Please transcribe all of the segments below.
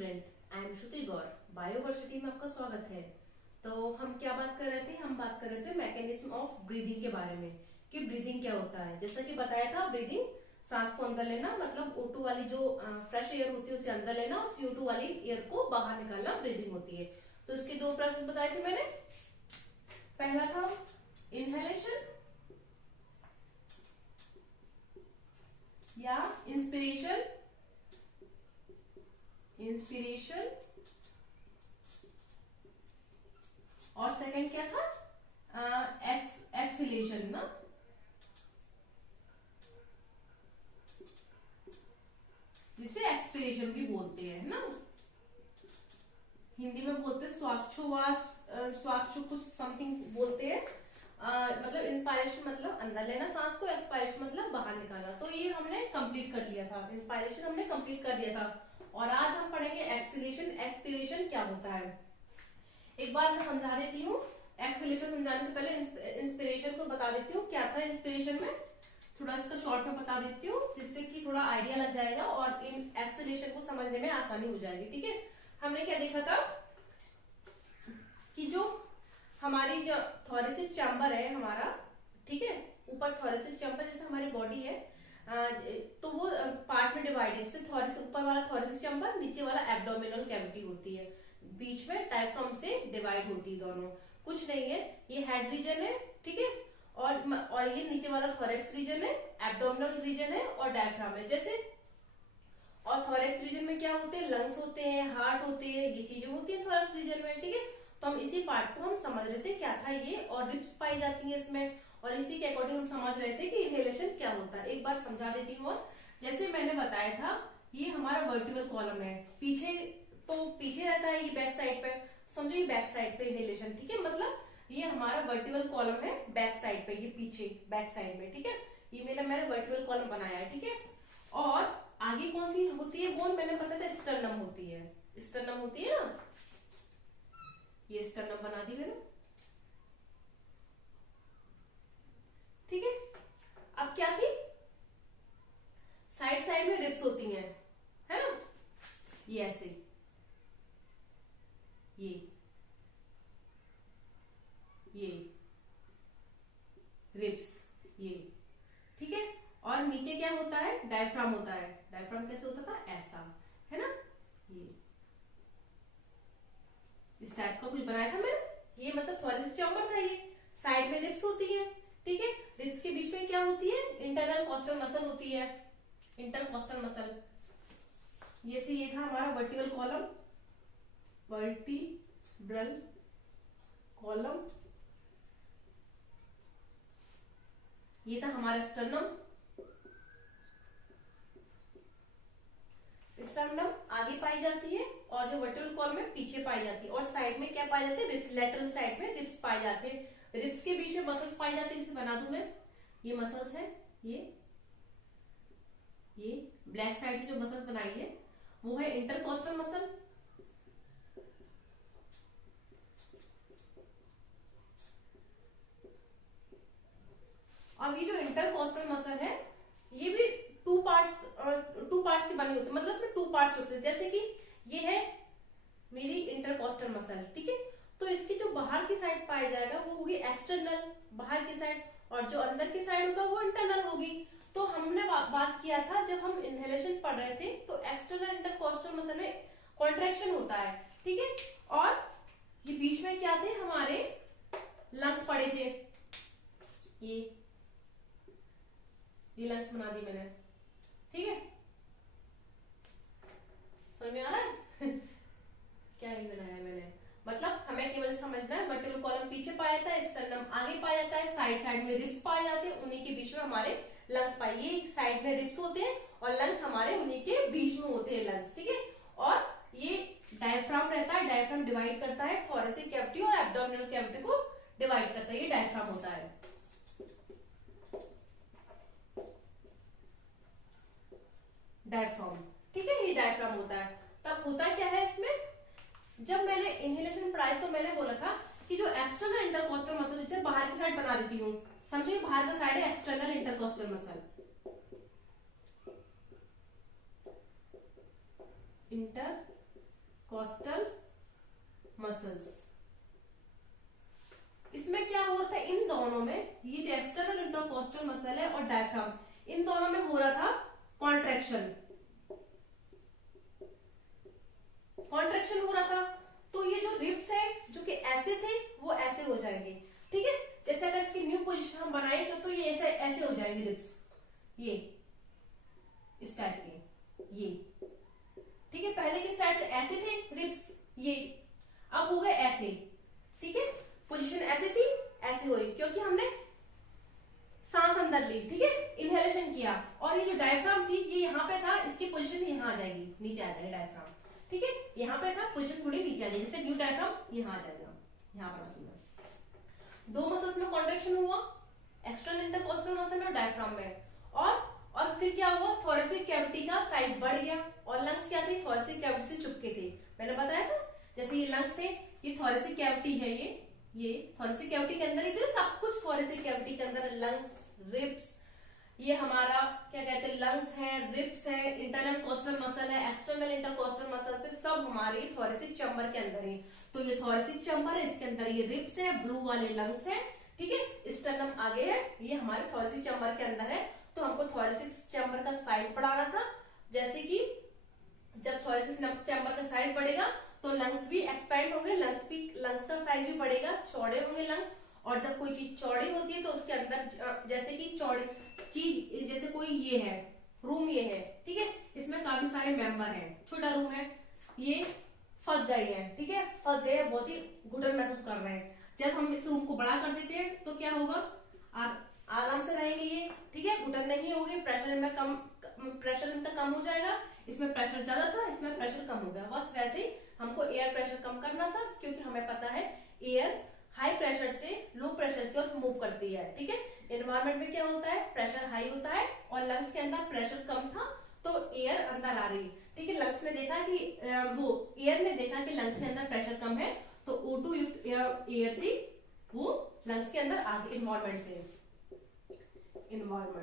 Student, I am Shruti Gaur. Bioversity में आपका स्वागत है। तो हम क्या बात कर रहे थे? हम बात कर रहे थे मैकेनिज्म ऑफ ब्रीदिंग के बारे में कि ब्रीदिंग क्या होता है। जैसा कि बताया था, ब्रीदिंग सांस को अंदर लेना, मतलब O2 वाली जो फ्रेश एयर होती है उसे अंदर लेना और CO2 वाली एयर को बाहर निकालना ब्रीदिंग होती है। तो इसके दो प्रोसेस बताए थे मैंने। पहला था इनहेलेशन या इंस्पिरेशन और सेकंड क्या था? एक्सहेलेशन ना। जिसे एक्सपिरेशन भी बोलते हैं ना, हिंदी में बोलते हैं स्वाक्षोवास, स्वाक्षो कुछ समथिंग बोलते हैं। मतलब इंस्पायरेशन मतलब अंदर लेना सांस को, एक्सपायरेशन मतलब बाहर निकालना। तो ये हमने कंप्लीट कर लिया था, इंस्पायरेशन हमने कंप्लीट कर दिया था। और आज हम पढ़ेंगे एक्सहेलेशन, एक्सपिरेशन क्या होता है। एक बार मैं समझा देती हूँ। एक्सहेलेशन समझाने से पहले इंस्पिरेशन को बता देती हूँ क्या था इंस्पिरेशन में। थोड़ा इसका शॉर्ट में बता देती हूँ जिससे कि थोड़ा आइडिया लग जाएगा और इन एक्सहेलेशन को समझने में आसानी हो जाएगी। ठीक है, हमने क्या देखा था कि जो हमारी जो थोरेसिक चैम्बर है हमारा, ठीक है, ऊपर थोरेसिक चैम्बर जैसे हमारी बॉडी है, तो वो पार्ट में डिवाइड है। जैसे थोरेसिक ऊपर वाला थोरेसिक चैम्बर, नीचे वाला एब्डोमिनल कैविटी होती है, बीच में डायफ्राम से डिवाइड होती है। दोनों कुछ नहीं है, ये हेड रीजन है, ठीक है, और ये नीचे वाला थोरेक्स रीजन है, एब्डोमिनल रीजन है और डायफ्राम है। जैसे और थोरेक्स रीजन में क्या होते हैं? लंग्स होते हैं, हार्ट होते हैं, ये चीजें होती है थोरेक्स रीजन में। ठीक है, तो हम इसी पार्ट को हम समझ रहे थे क्या था ये, और रिप्स पाई जाती है इसमें, और इसी के अकॉर्डिंग हम समझ रहे थे कि इनहेलेशन क्या होता है। एक बार समझा देती हूँ। और जैसे मैंने बताया था, ये हमारा वर्टिकल कॉलम है, पीछे तो पीछे रहता है, ये बैक साइड पे, समझो ये बैक साइड पे इनहेलेशन। ठीक है, मतलब ये हमारा वर्टिकल कॉलम है बैक साइड पे, ये पीछे बैक साइड में। ठीक है, ये मैंने वर्टिकल कॉलम बनाया है। ठीक है, और आगे कौन सी होती है बोन? मैंने पता था स्टर्नम होती है, स्टर्नम होती है ना, ये स्टर्नम बना दी मैंने। ठीक है, अब क्या थी? साइड साइड में रिब्स होती हैं, है ना, ये ऐसे, ये रिब्स, ये। ठीक है, और नीचे क्या होता है? डायफ्राम होता है। डायफ्राम कैसे होता था? ऐसा, है ना, ये इस टाइप का कुछ बनाया था मैंने। ये मतलब थोरेसिक चैम्बर था, ये साइड में रिब्स होती है। ठीक है, रिब्स के बीच में क्या होती है? इंटरनल कॉस्टल मसल होती है, इंटरकॉस्टल मसल। ये से ये था हमारा वर्टिकल कॉलम, वर्टिब्रल कॉलम। ये था हमारा स्टर्नम। स्टर्नम आगे पाई जाती है और जो वर्टिकल कॉलम है पीछे पाई जाती है, और साइड में क्या पाई जाती है? रिब्स, लेटरल साइड में रिब्स पाए जाते हैं। रिब्स के बीच में मसल्स पाई जाती है, जिसे बना दूं मैं, ये मसल्स है, ये ब्लैक साइड में जो मसल्स बनाई है वो है इंटरकोस्टल मसल। अब ये जो इंटरकोस्टल मसल है ये भी टू पार्ट्स की बनी होती है, मतलब इसमें टू पार्ट्स होते हैं। जैसे कि ये है मेरी इंटरकोस्टल मसल, ठीक है, तो इसकी जो बाहर की साइड पाया जाएगा वो होगी एक्सटर्नल, बाहर की साइड, और जो अंदर की साइड होगा वो इंटरनल होगी। तो हमने बात किया था जब हम इनहेलेशन पढ़ रहे थे, तो एक्सटर्नल इंटरकोस्टल मसल में कॉन्ट्रैक्शन होता है, ठीक है, और ये बीच में क्या थे? हमारे लंग्स पड़े थे, ये लंग्स बना दी मैंने। ठीक है, समझ में आ रहा है? क्या ही बनाया मैंने, मतलब हमें केवल समझना है वर्टिकल कॉलम पीछे पाया जाता है, स्टर्नम आगे पाया जाता है, साइड साइड में रिब्स पाए जाते हैं, उन्हीं के बीच में हमारे लंग्स पाए। ये साइड में रिब्स होते हैं और लंग्स हमारे उन्हीं के बीच में होते हैं लंग्स। ठीक है, और ये डायफ्राम रहता है, डायफ्राम डिवाइड करता है थोरेसिक कैविटी और एब्डोमिनल कैविटी को डिवाइड करता है, ये डायफ्राम होता है। डायफ्राम, ठीक है, ये डायफ्राम होता है। तब होता क्या है इसमें? जब मैंने इनहेलेशन पढ़ाई तो मैंने बोला था कि जो एक्सटर्नल इंटरकोस्टल मसल, जिसे बाहर की साइड बना देती हूँ, समझो बाहर का साइड है external intercostal muscle, intercostal muscles. इसमें क्या होता है, इन दोनों में ये जो एक्सटर्नल इंटरकोस्टल मसल है और डायफ्राम, इन दोनों में हो रहा था कॉन्ट्रैक्शन, कॉन्ट्रैक्शन हो रहा था। तो ये जो रिब्स है जो कि ऐसे थे वो ऐसे हो जाएंगे, ठीक है। जैसे अगर इसकी न्यू पोजीशन हम बनाए तो ये ऐसे ऐसे हो जाएंगे रिब्स, ये इस टाइप के, ये ठीक है। पहले की साइड ऐसे थे रिब्स, ये अब हो गए ऐसे, ठीक है। पोजीशन ऐसे थी, ऐसे हुई क्योंकि हमने सांस अंदर ली, ठीक है, इनहेलेशन किया। और ये जो डायफ्राम थी ये यहाँ पे था, इसकी पोजीशन यहाँ आ जाएगी, नीचे आ जाएगा डायफ्राम, ठीक है। यहाँ पे था, पोजीशन थोड़ी नीचे आ जाएगी, जैसे न्यू डायफ्राम यहाँ आ जाएगा, यहाँ बना दूंगा। दो मसल्स में कॉन्ट्रैक्शन हुआ, एक्सटर्नल इंटरकोस्टल मसल में और डायफ्राम में। और फिर क्या हुआ, थोरेसिक कैविटी का साइज बढ़ गया। और लंग्स क्या थे, थोरेसिक कैविटी से चिपके थे, मैंने बताया था। जैसे ये लंग्स थे, ये थोरेसिक कैविटी है, ये थोरेसिक कैविटी के अंदर ही तो सब कुछ थोरेसिक कैविटी के अंदर, लंग्स, रिब्स, ये हमारा क्या कहते हैं, लंग्स है, रिब्स है, इंटरनल कोस्टल मसल है, एक्सटर्नल इंटरकोस्टल मसल से, सब हमारे थोरेसिक चैम्बर के अंदर है। तो ये थोरेसिक चैम्बर है, इसके अंदर ये रिब्स है, ब्लू वाले लंग्स है, ठीक है। स्टर्नम आगे है, ये हमारे थोरेसिक चैम्बर के अंदर है। तो हमको थोरेसिक चैम्बर का साइज बढ़ाना था, जैसे कि जब थोरेसिक चैम्बर का साइज बढ़ेगा तो लंग्स भी एक्सपैंड होंगे, लंग्स का साइज भी बढ़ेगा, चौड़े होंगे लंग्स। और जब कोई चीज चौड़ी होती है तो उसके अंदर जैसे कि चौड़ी चीज, जैसे कोई ये है रूम, ये है, ठीक है, इसमें काफी सारे मेंबर हैं, छोटा रूम है, ये फंस गए हैं, ठीक है, फंस गए हैं, बहुत ही घुटन महसूस कर रहे हैं। जब हम इस रूम को बड़ा कर देते हैं तो क्या होगा, आराम से रहेंगे ये, ठीक है, घुटन नहीं होगी, प्रेशर इनका कम हो जाएगा। इसमें प्रेशर ज्यादा था, इसमें प्रेशर कम हो गया। बस वैसे ही हमको एयर प्रेशर कम करना था, क्योंकि हमें पता है एयर हाई प्रेशर से लो प्रेशर की ओर मूव करती है, ठीक है। एनवायरमेंट में क्या होता है, प्रेशर हाई होता है और लंग्स के अंदर प्रेशर कम था तो एयर अंदर आ रही, ठीक है। लंग्स ने देखा कि वो एयर ने देखा कि लंग्स के अंदर प्रेशर कम है, तो O2 युक्त एयर थी वो लंग्स के अंदर आ गई, इन्वायरमेंट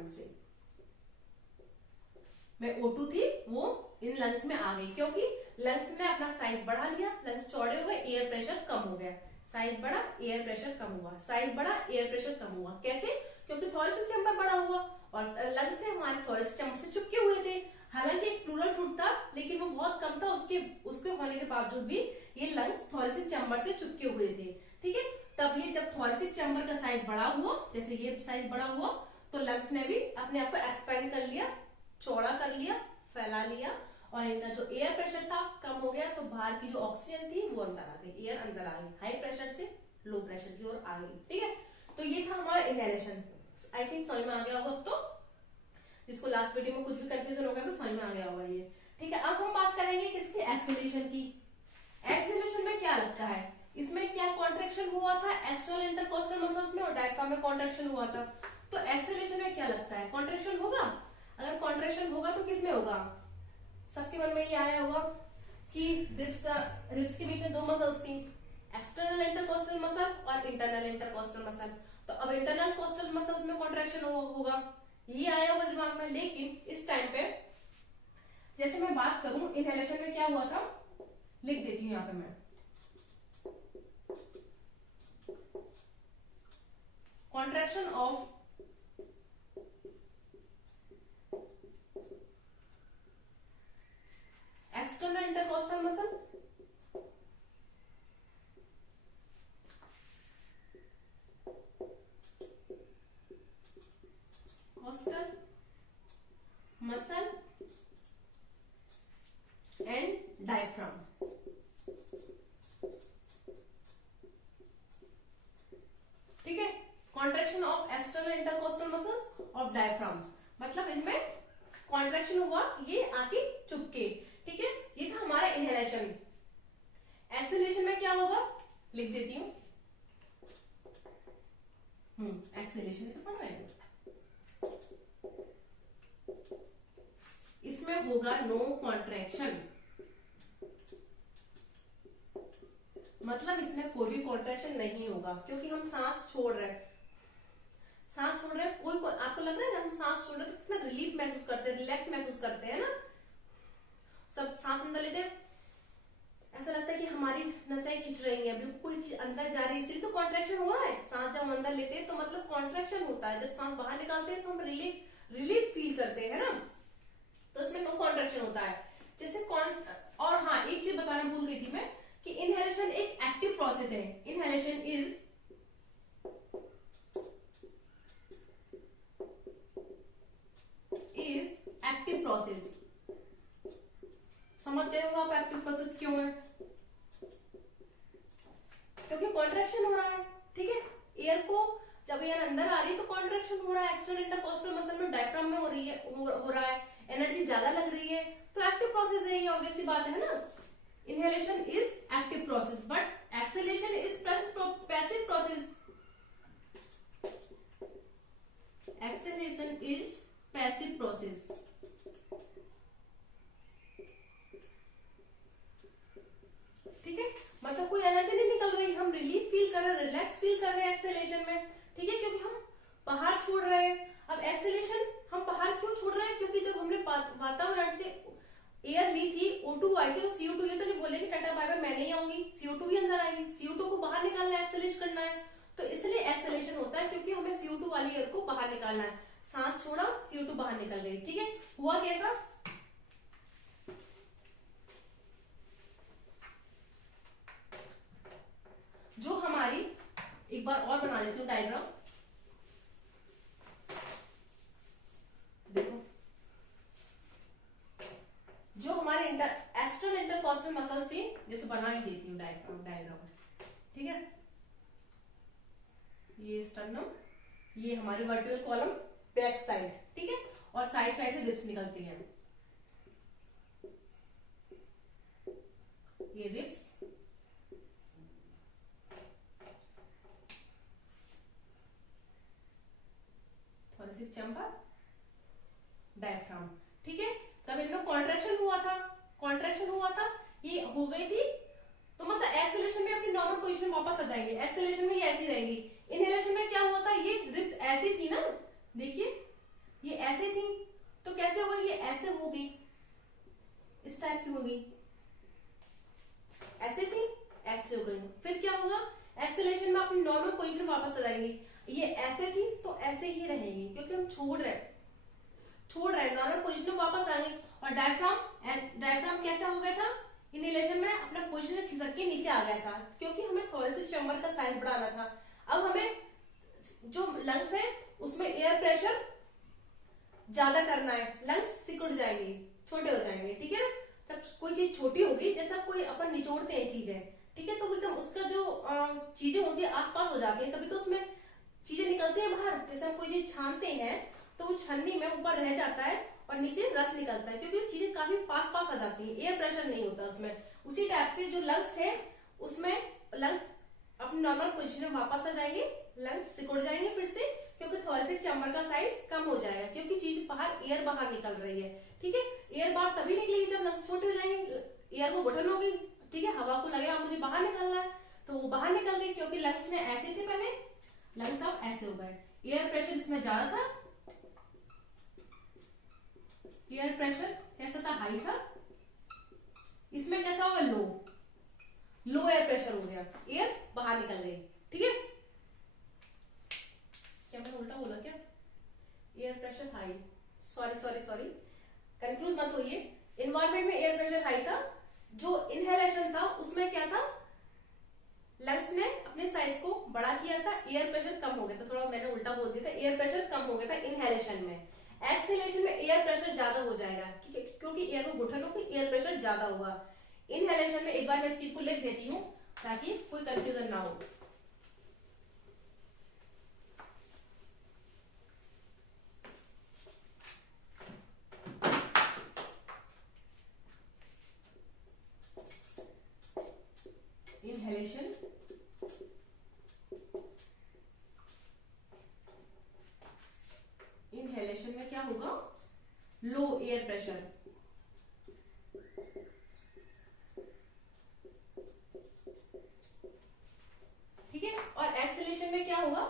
से में O2 थी वो इन लंग्स में आ गई, क्योंकि लंग्स ने अपना साइज बढ़ा लिया, लंग्स चौड़े हो गए, एयर प्रेशर कम हो गया। साइज बढ़ा, एयर प्रेशर कम हुआ, साइज बढ़ा, एयर प्रेशर कम हुआ। कैसे, क्योंकि थोरेसिक चैम्बर बड़ा हुआ और लंग्स थे हमारे थोरेसिक चैम्बर से चिपके हुए थे। हालांकि एक प्लूरल फुट था लेकिन वो बहुत कम था, उसके होने के बावजूद भी ये लंग्स थोरेसिक चैम्बर से चिपके हुए थे, ठीक है। तब ये जब थोरेसिक चैम्बर का साइज बड़ा हुआ, जैसे ये साइज बड़ा हुआ, तो लंग्स ने भी अपने आप को एक्सपेंड कर लिया, चौड़ा कर लिया, फैला लिया, और इनका जो एयर प्रेशर था कम हो गया, तो बाहर की जो ऑक्सीजन थी वो अंदर आ गई, एयर अंदर आ गई, हाई प्रेशर से लो प्रेशर की ओर आ गई, ठीक है। तो ये था हमारा इनहेलेशन। आई थिंक समझ में आ गया होगा। अब तो जिसको लास्ट वीडियो में कुछ भी कंफ्यूजन हो गया तो समझ में आ गया होगा ये, ठीक है। अब हम बात करेंगे किसकी, एक्सेलेरेशन की। एक्सेलेरेशन में क्या लगता है, इसमें क्या कॉन्ट्रैक्शन हुआ था, एक्सटर्नल इंटरकोस्टल मसल्स में और डायफ्राम में कॉन्ट्रैक्शन हुआ था। तो एक्सेलेरेशन में क्या लगता है, कॉन्ट्रैक्शन होगा। अगर कॉन्ट्रैक्शन होगा तो किसमें होगा, सबके मन में ये आया होगा कि रिब्स के बीच में दो मसल्स थी, एक्सटर्नल इंटरकोस्टल मसल और इंटरनल इंटरकोस्टल मसल। तो अब इंटरनल कोस्टल मसल्स में कॉन्ट्रैक्शन होगा, ये आया होगा दिमाग में। लेकिन इस टाइम पे जैसे मैं बात करूं इनहेलेशन में क्या हुआ था, लिख देती हूं यहां पे मैं, contraction of external intercostal muscle, coastal muscle and diaphragm, ठीक है। Contraction of external intercostal muscles of diaphragm, मतलब इनमें कॉन्ट्रैक्शन हुआ, ये आके चुपके, ठीक है। ये था हमारा इनहेलेशन। एक्सेलेरेशन में क्या होगा, लिख देती हूं, एक्सेलेरेशन से पढ़ रहे हैं, इसमें होगा नो कॉन्ट्रैक्शन, मतलब इसमें कोई भी कॉन्ट्रैक्शन नहीं होगा, क्योंकि हम सांस छोड़ रहे हैं, कोई आपको लग रहा है ना, हम सांस छोड़ रहे हैं तो कितना रिलीफ महसूस करते हैं, रिलैक्स महसूस करते हैं ना। सब सांस अंदर लेते हैं, ऐसा लगता है कि हमारी नसें खिंच रही हैं, बिल्कुल कोई चीज अंदर जा रही है, इसलिए तो कॉन्ट्रैक्शन हो रहा है। सांस जब हम अंदर लेते हैं तो मतलब कॉन्ट्रैक्शन होता है, जब सांस बाहर निकालते हैं तो हम रिलीफ फील करते हैं, है ना। तो इसमें नो कॉन्ट्रैक्शन होता है। जैसे और हाँ, एक चीज बताना भूल गई थी मैं कि इनहेलेशन एक एक्टिव प्रोसेस है। Inhalation is active process. समझ गए होगा आप एक्टिव प्रोसेस क्यों है? क्योंकि कॉन्ट्रैक्शन हो रहा है, ठीक है। एयर को जब एयर अंदर आ रही है तो कॉन्ट्रैक्शन हो रहा है, एक्सटर्नल इंटरकोस्टल मसल में डायफ्राम में हो रही है, हो रहा है, एनर्जी ज्यादा लग रही है, तो एक्टिव प्रोसेस है, ये ऑब्वियस सी बात है ना। Inhalation is active process but exhalation is passive process. Exhalation is passive process. ठीक है, मतलब कोई एनर्जी नहीं निकल रही, हम रिलीफ फील कर रहे हैं, रिलैक्स फील कर रहे हैं एक्सहेलेशन में, ठीक है, क्योंकि हम बाहर छोड़ रहे हैं। अब एक्सहेलेशन हम बाहर क्यों छोड़ रहे हैं? क्योंकि जब हमने वातावरण से एयर ली थी, O2 आई थी, तो CO2 ये तो नहीं बोलेगी टाटा बाय बाय मैं नहीं आऊंगी, CO2 भी अंदर आएगी, CO2 को बाहर निकालना है, एक्सहेलेशन करना है, तो इसलिए एक्सहेलेशन होता है, क्योंकि हमें CO2 वाली एयर को बाहर निकालना है। सांस छोड़ा, CO2 बाहर निकल गई, ठीक है। हुआ कैसा? जो हमारी, एक बार और बना देती हूँ डायग्राम, देखो, जो हमारे एक्सटर्नल इंटरकोस्टल मसल्स थी, जैसे बना ही देती हूँ डायग्राम, ठीक है। ये स्टर्नम, ये हमारी वर्टिकल कॉलम बैक साइड, ठीक है, और साइड साइड से रिब्स निकलती हैं, ये रिब्स, थोरेसिक चैम्बर, डायफ्राम, ठीक है। तब इनमें कॉन्ट्रैक्शन हुआ था, ये हो गई थी, तो मतलब एक्सेलेरेशन में अपनी नॉर्मल पोजीशन वापस आ जाएंगे, एक्सेलेरेशन में ये ऐसी रहेंगी। इनहेलेशन में क्या हुआ था, ये रिब्स ऐसी थी ना, देखिए ये ऐसे थी, तो कैसे हो गई, ये ऐसे हो गई, इस टाइप की हो गई, ऐसे थी, ऐसे हो गई, फिर क्या होगा, एक्सेलेरेशन में अपनी नॉर्मल पोजीशन में वापस आ जाएंगी। ये ऐसे थी तो ऐसे ही रहेंगी, क्योंकि हम छोड़ रहे नॉर्मल पोजीशन में वापस आएंगे। और डायफ्राम कैसा हो गया था, इनहेलेशन में अपना पोजीशन खिसक के नीचे आ गया था, क्योंकि हमें थोरेसिक चैम्बर का साइज बढ़ाना था। अब हमें जो लंग्स है उसमें एयर प्रेशर ज्यादा करना है, लंग्स सिकुड़ जाएंगे, छोटे हो जाएंगे, ठीक है। जब कोई चीज छोटी होगी, जैसा कोई अपन निचोड़ते हैं चीजें, ठीक है, तो एकदम उसका जो चीजें होती है आसपास हो जाती है, तभी तो उसमें चीजें निकलती है बाहर। जैसे हम कोई चीज छानते हैं तो वो छन्नी में ऊपर रह जाता है और नीचे रस निकलता है, क्योंकि चीजें काफी पास पास आ जाती है, एयर प्रेशर नहीं होता उसमें। उसी टाइप से जो लंग्स है, उसमें लंग्स अपनी नॉर्मल पोजीशन में वापस आ जाएंगे, लंग्स सिकुड़ जाएंगे फिर से, क्योंकि थोरेसिक चैम्बर का साइज कम हो जाएगा, क्योंकि चीज बाहर एयर बाहर निकल रही है, ठीक है। एयर बाहर तभी निकलेगी जब लंग्स छोटे हो जाएंगे, एयर को घुटन होगी, ठीक है, हवा को लगेगा मुझे बाहर निकलना है, तो वो बाहर निकल गई, क्योंकि लंग्स ने ऐसे थे पहले, लंग्स अब ऐसे हो गए। एयर प्रेशर इसमें ज्यादा था, एयर प्रेशर कैसा था, हाई था, इसमें कैसा होगा, लो एयर प्रेशर हो गया, एयर बाहर निकल गई, ठीक है। क्या मैंने उल्टा बोला क्या, air pressure high, sorry confuse मत होइए। इन्वायरमेंट में एयर प्रेशर हाई था, जो इनहेलेशन था उसमें क्या था, लंग्स ने अपने साइज को बड़ा किया था, एयर प्रेशर कम हो गया था, थोड़ा मैंने उल्टा बोल दिया था, एयर प्रेशर कम हो गया था इनहेलेशन में। एक्सहेलेशन में एयर प्रेशर ज्यादा हो जाएगा, क्योंकि एयर को घुटन होगी, एयर प्रेशर ज्यादा हुआ। इनहेलेशन में, एक बार मैं इस चीज को लिख देती हूँ ताकि कोई कंफ्यूजन ना हो। इनहेलेशन में क्या होगा, लो एयर प्रेशर, ठीक है। और एक्सेलेरेशन में क्या होगा,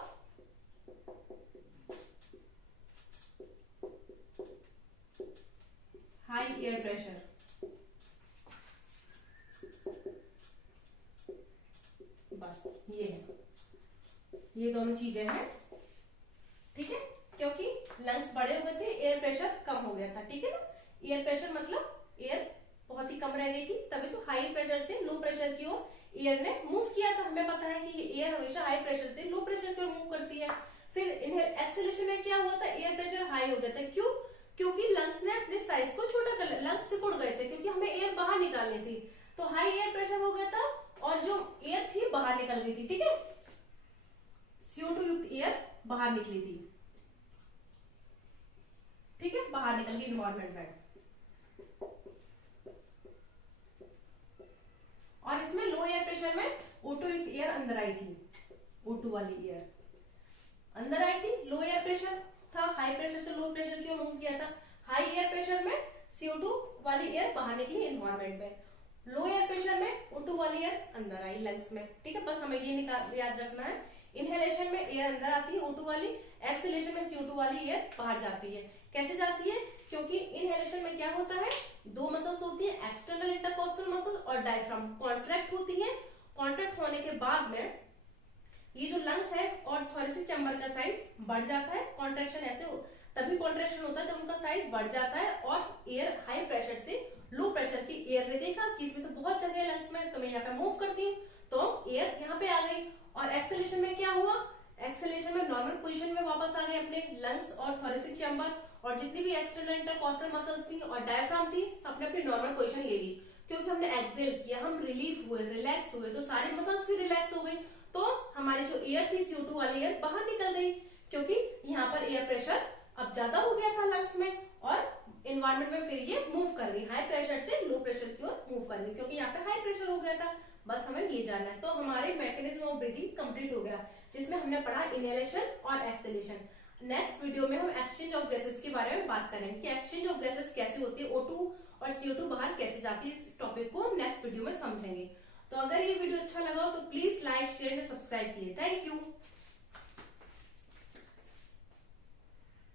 हाई एयर प्रेशर, पास ये है, ये दोनों चीजें हैं, ठीक है, क्योंकि लंग्स बड़े हो गए थे, एयर प्रेशर कम हो गया था, ठीक है ना। एयर प्रेशर मतलब एयर बहुत ही कम रह गई थी, तभी तो हाई प्रेशर से लो प्रेशर की ओर एयर ने मूव किया था। हमें पता है कि एयर हमेशा हाई प्रेशर से लो प्रेशर की ओर मूव करती है। फिर एक्सेलेरेशन में क्या हुआ था, एयर प्रेशर हाई हो गया था, क्यों, क्योंकि लंग्स ने अपने साइज को छोटा कर लिया, लंग्स सिकुड़ गए थे, क्योंकि हमें एयर बाहर निकालनी थी, तो हाई एयर प्रेशर हो गया था और जो एयर थी बाहर निकल गई थी, ठीक है, CO2 युक्त एयर बाहर निकली थी, ठीक है, बाहर निकल गई इन्वायरमेंट में। और इसमें लो एयर प्रेशर में O2 युक्त एयर अंदर आई थी, O2 वाली एयर अंदर आई थी। लो एयर प्रेशर था, हाई प्रेशर से लो प्रेशर की ओर मूव किया था। हाई एयर प्रेशर में CO2 वाली एयर बाहर निकली एनवायरमेंट में, लो एयर प्रेशर में O2 वाली एयर अंदर आई लंग्स में, ठीक है, बस हमें ये याद रखना है। इनहेलेशन में एयर अंदर आती है O2 वाली, एक्सहेलेशन में CO2 वाली एयर बाहर जाती है। कैसे जाती है, क्योंकि इनहेलेशन में क्या होता है, दो मसल्स होती है, एक्सटर्नल इंटरकोस्टल मसल और डायफ्राम, कॉन्ट्रैक्ट होती है। कॉन्ट्रैक्ट होने के बाद में ये जो लंग्स है और थोरेसिक चैम्बर का साइज बढ़ जाता है। कॉन्ट्रैक्शन ऐसे तभी कॉन्ट्रैक्शन होता है जब उनका साइज बढ़ जाता है और एयर हाई प्रेशर से लो प्रेशर की एयर ने देखा कि इसमें तो बहुत जगह है लंग्स में, तो मैं यहाँ पे मूव करती हूँ, तो एयर यहाँ पे आ गई। और एक्सेलेरेशन में क्या हुआ, एक्सेलेरेशन में नॉर्मल पोजीशन में वापस आ गए अपने लंग्स और थोरेसिक चैम्बर, और जितनी भी एक्सटर्नल इंटरकोस्टल मसल्स थी और डायफ्राम थी, सबने अपनी नॉर्मल पोजीशन ले ली, क्योंकि हमने एक्सेल किया, हम रिलीफ हुए, रिलैक्स हुए, तो सारी मसल्स भी रिलैक्स हो गई, तो हमारी जो एयर थी CO2 वाली एयर बाहर निकल गई, क्योंकि यहाँ पर एयर प्रेशर अब ज्यादा हो गया था लंग्स में और एनवायरमेंट में फिर ये मूव कर रही, हाई प्रेशर से लो प्रेशर की ओर मूव कर रही, क्योंकि यहाँ पे हाई प्रेशर हो गया था। बस हमें ये जानना है। तो हमारे मैकेनिज्म ऑफ ब्रीथिंग कंप्लीट हो गया, जिसमें हमने पढ़ा इनहेलेशन और एक्सहेलेशन। नेक्स्ट वीडियो में हम एक्सचेंज ऑफ गैसेस के बारे में बात करेंगे कि एक्सचेंज ऑफ गैसेस कैसे होती है, O2 और CO2 बाहर कैसे जाती है। इस टॉपिक को हम नेक्स्ट वीडियो में समझेंगे। तो अगर ये वीडियो अच्छा लगा हो तो please like, share and subscribe कीजिए। Thank you.